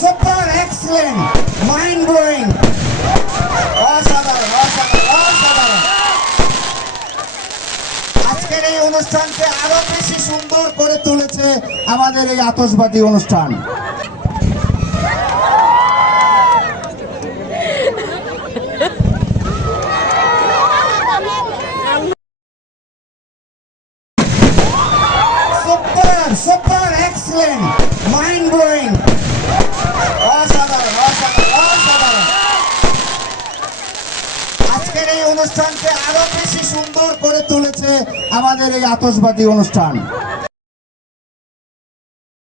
Super excellent mind blowing অসাধারণ অসাধারণ অসাধারণ। আজকের এই অনুষ্ঠানকে আরো বেশি সুন্দর করে তুলেছে আমাদের এই আতশবাদী অনুষ্ঠান। Super super excellent mind blowing অসাধারণ অসাধারণ অসাধারণ। আজকের এই অনুষ্ঠানকে আরো বেশি সুন্দর করে তুলেছে আমাদের এই আতশবাদী অনুষ্ঠান।